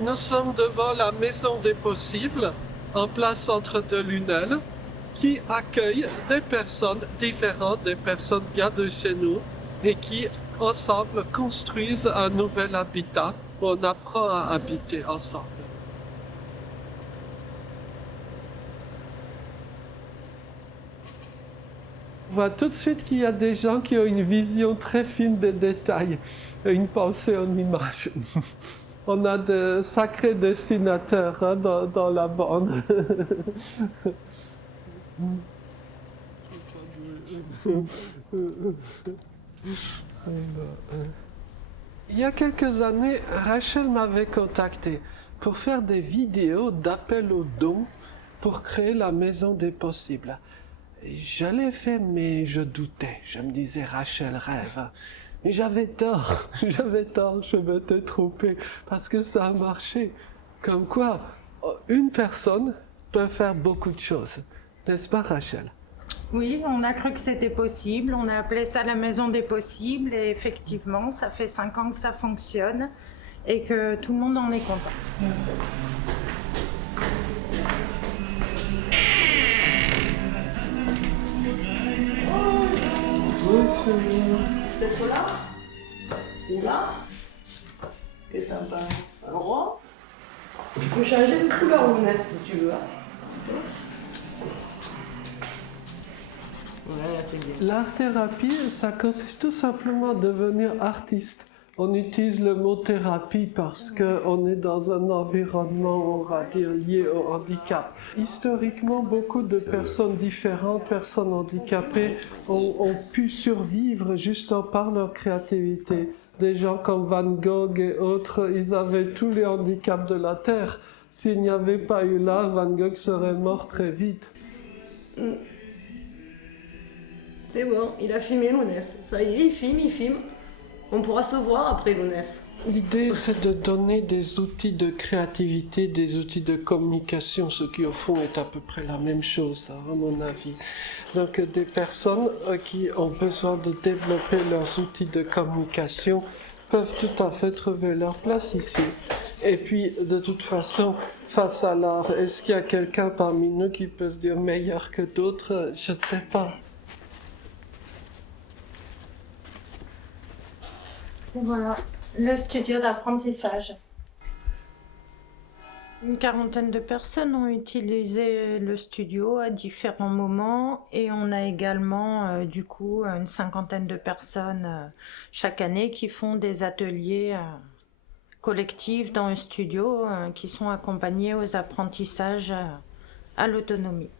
Nous sommes devant la Maison des Possibles, en plein centre de Lunel, qui accueille des personnes différentes, des personnes bien de chez nous, et qui, ensemble, construisent un nouvel habitat. On apprend à habiter ensemble. On voit tout de suite qu'il y a des gens qui ont une vision très fine des détails, et une pensée en images. On a de sacrés dessinateurs hein, dans la bande. Il y a quelques années, Rachel m'avait contacté pour faire des vidéos d'appel aux dons pour créer la maison des possibles. Je l'ai fait, mais je doutais. Je me disais, Rachel rêve. Mais j'avais tort, je m'étais trompé, parce que ça a marché. Comme quoi, une personne peut faire beaucoup de choses. N'est-ce pas, Rachel? Oui, on a cru que c'était possible. On a appelé ça la maison des possibles. Et effectivement, ça fait 5 ans que ça fonctionne et que tout le monde en est content. Peut-être là ou là. C'est sympa. Alors, tu peux changer de couleur, Lounès, si tu veux. Voilà, c'est bien. L'art-thérapie, ça consiste tout simplement à devenir artiste. On utilise le mot thérapie parce qu'on est dans un environnement, on va dire, lié au handicap. Historiquement, beaucoup de personnes différentes, personnes handicapées, ont pu survivre juste par leur créativité. Des gens comme Van Gogh et autres, ils avaient tous les handicaps de la Terre. S'il n'y avait pas eu l'art, Van Gogh serait mort très vite. C'est bon, il a filmé Lounès. Ça y est, il filme. On pourra se voir après Lounès. L'idée, c'est de donner des outils de créativité, des outils de communication, ce qui au fond est à peu près la même chose, à mon avis. Donc des personnes qui ont besoin de développer leurs outils de communication peuvent tout à fait trouver leur place ici. Et puis, de toute façon, face à l'art, est-ce qu'il y a quelqu'un parmi nous qui peut se dire meilleur que d'autres? Je ne sais pas. Et voilà, le studio d'apprentissage. Une quarantaine de personnes ont utilisé le studio à différents moments et on a également du coup une cinquantaine de personnes chaque année qui font des ateliers collectifs dans un studio qui sont accompagnés aux apprentissages à l'autonomie.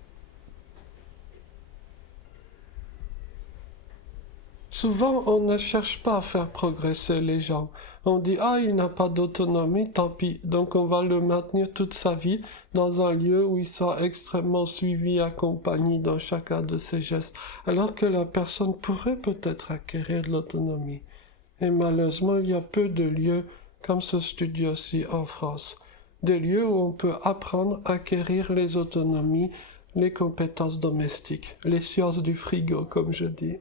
Souvent, on ne cherche pas à faire progresser les gens. On dit, ah, il n'a pas d'autonomie, tant pis. Donc, on va le maintenir toute sa vie dans un lieu où il sera extrêmement suivi, accompagné dans chacun de ses gestes. Alors que la personne pourrait peut-être acquérir de l'autonomie. Et malheureusement, il y a peu de lieux comme ce studio-ci en France. Des lieux où on peut apprendre à acquérir les autonomies, les compétences domestiques, les sciences du frigo, comme je dis.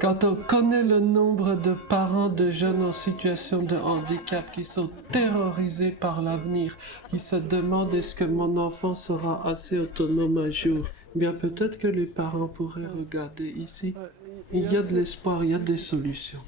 Quand on connaît le nombre de parents de jeunes en situation de handicap qui sont terrorisés par l'avenir, qui se demandent est-ce que mon enfant sera assez autonome un jour, eh bien peut-être que les parents pourraient regarder ici. Il y a de l'espoir, il y a des solutions.